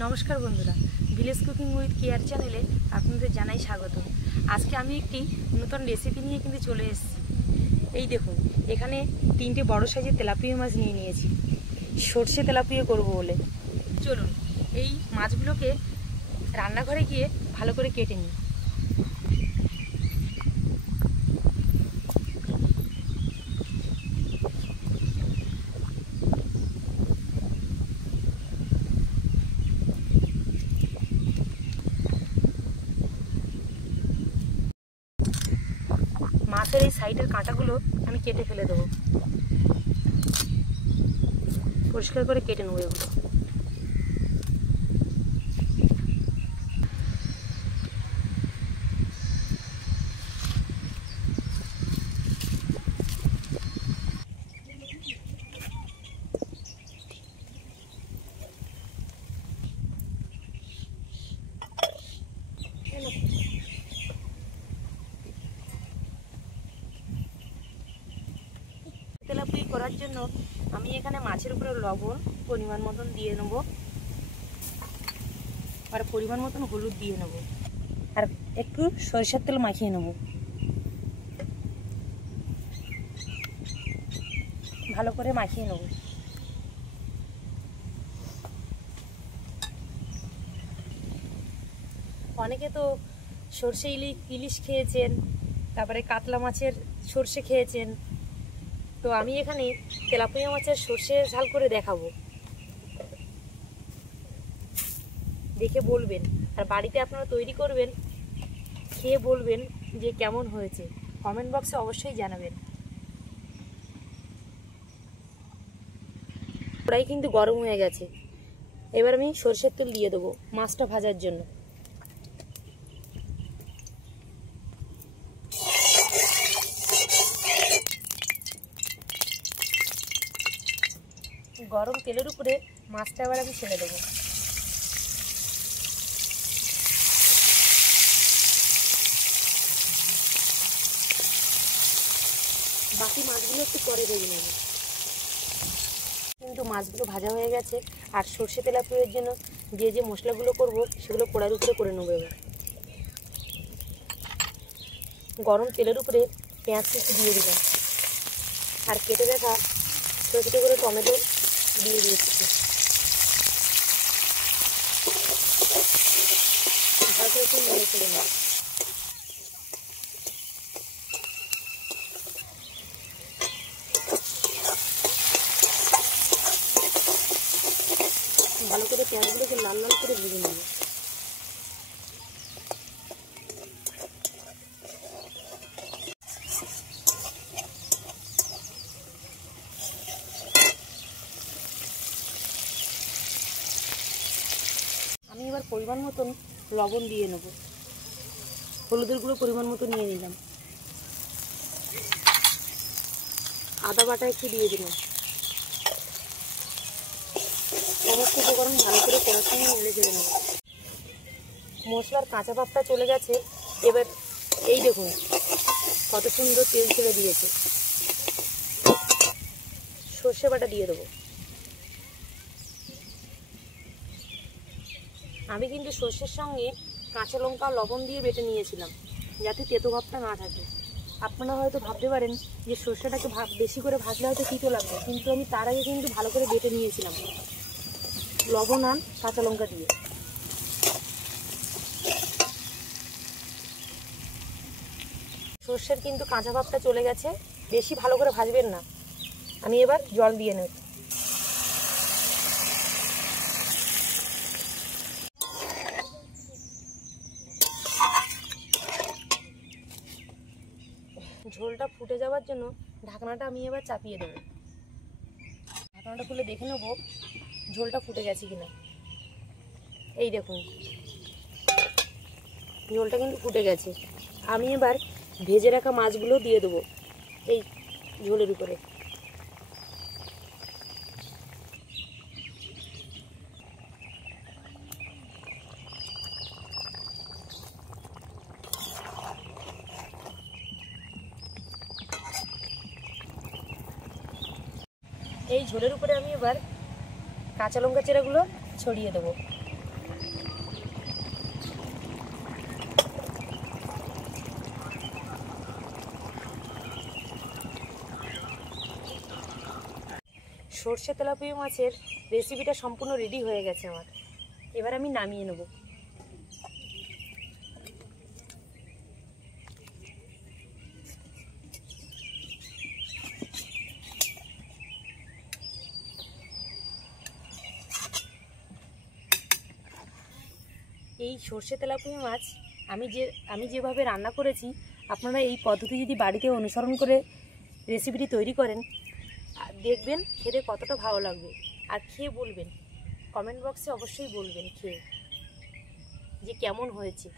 नमस्कार बंधुरा village cooking with care চ্যানেলে আপনাদের জানাই স্বাগত। আজকে আমি একটি নতুন রেসিপি নিয়ে কিন্তু চলে এসেছি। এই দেখুন, এখানে তিনটে বড় সাইজের তেলাপিয়া মাছ নিয়ে নিয়েছি সরষে তেলাপিয়া করব বলে। চলুন এই মাছগুলোকে রান্নাঘরে গিয়ে ভালো করে কেটে নিই। মাছের এই সাইডের কাঁটাগুলো আমি কেটে ফেলে দেবো, পরিষ্কার করে কেটে নেবো এগুলো। তেলাপিয়া করার জন্য আমি এখানে মাছের উপরে লবণ পরিমাণ মতন দিয়ে নেব, আর পরিমাণ মতন হলুদ দিয়ে নেব, আর একটু সরিষার তেল মাখিয়ে নেব। ভালো করে মাখিয়ে নেব। অনেকে তো সরষে ইলিশ খেয়েছেন, তারপরে কাতলা মাছের সরষে খেয়েছেন, তো আমি এখানে তেলাপিয়া মাছের সরষে ঝাল করে দেখাবো, দেখে বলবেন। আর বাড়িতে আপনারা তৈরি করবেন, খেয়ে বলবেন যে কেমন হয়েছে, কমেন্ট বক্সে অবশ্যই জানাবেন। কড়াই কিন্তু গরম হয়ে গেছে, এবার আমি সরষের তেল দিয়ে দেবো মাছটা ভাজার জন্য। গরম তেলের উপরে মাছটা আবার আমি ছেড়ে দেবো। বাকি মাছগুলো একটু পরে ভেজে নেব। কিন্তু মাছগুলো ভাজা হয়ে গেছে, আর সর্ষে তেলাপিয়ার জন্য যে মশলাগুলো করব সেগুলো কড়াইয়ের উপরে করে নেবো। এবার গরম তেলের উপরে পেঁয়াজ কুচি দিয়ে দিলাম, আর কেটে রাখা ছোটো ছোটো করে টমেটো দিয়ে দিয়েছি। ভালো করে নেড়ে চেড়ে নেব। ভালো করে পেঁয়াজগুলোকে লাল লাল করে ভেজে নেব। আমি এবার পরিমাণ মতন লবণ দিয়ে নেব, হলুদের গুঁড়ো পরিমাণ মতো নিয়ে নিলাম, আদা বাটা একটু দিয়ে দিলাম। সমস্ত উপকরণ ভালো করে করার সময় নেড়ে চেড়ে নেব। মশলার কাঁচা ভাবটা চলে গেছে, এবার এই দেখুন কত সুন্দর তেল ছেড়ে দিয়েছে। সর্ষে বাটা দিয়ে দেবো। আমি কিন্তু সর্ষের সঙ্গে কাঁচা লঙ্কা লবণ দিয়ে বেটে নিয়েছিলাম, যাতে তেতো ভাবটা না থাকে। আপনারা হয়তো ভাবতে পারেন যে সর্ষেটাকে বেশি করে ভাজলে হয়তো তিতো লাগবে, কিন্তু আমি তার আগে কিন্তু ভালো করে বেটে নিয়েছিলাম লবণ আর কাঁচা লঙ্কা দিয়ে। সর্ষের কিন্তু কাঁচা ভাবটা চলে গেছে, বেশি ভালো করে ভাজবেন না। আমি এবার জল দিয়ে নেব। ঝোলটা ফুটে যাওয়ার জন্য ঢাকনাটা আমি এবার চাপিয়ে দেবো। ঢাকনাটা খুলে দেখে নেব ঝোলটা ফুটে গেছে কিনা। এই দেখুন ঝোলটা কিন্তু ফুটে গেছে। আমি এবার ভেজে রাখা মাছগুলো দিয়ে দেবো এই ঝোলের উপরে। এই ঝোলের উপরে আমি এবার কাঁচা লঙ্কা চেরাগুলো ছড়িয়ে দেবো। সর্ষে তেলাপিয়া মাছের রেসিপিটা সম্পূর্ণ রেডি হয়ে গেছে আমার। এবার আমি নামিয়ে নেব। এই সর্ষে তেলাপিয়া মাছ আমি যেভাবে রান্না করেছি, আপনারা এই পদ্ধতি যদি বাড়িতে অনুসরণ করে রেসিপিটি তৈরি করেন, দেখবেন খেতে কতটা ভালো লাগবে। আর খেয়ে বলবেন, কমেন্ট বক্সে অবশ্যই বলবেন খেয়ে যে কেমন হয়েছে।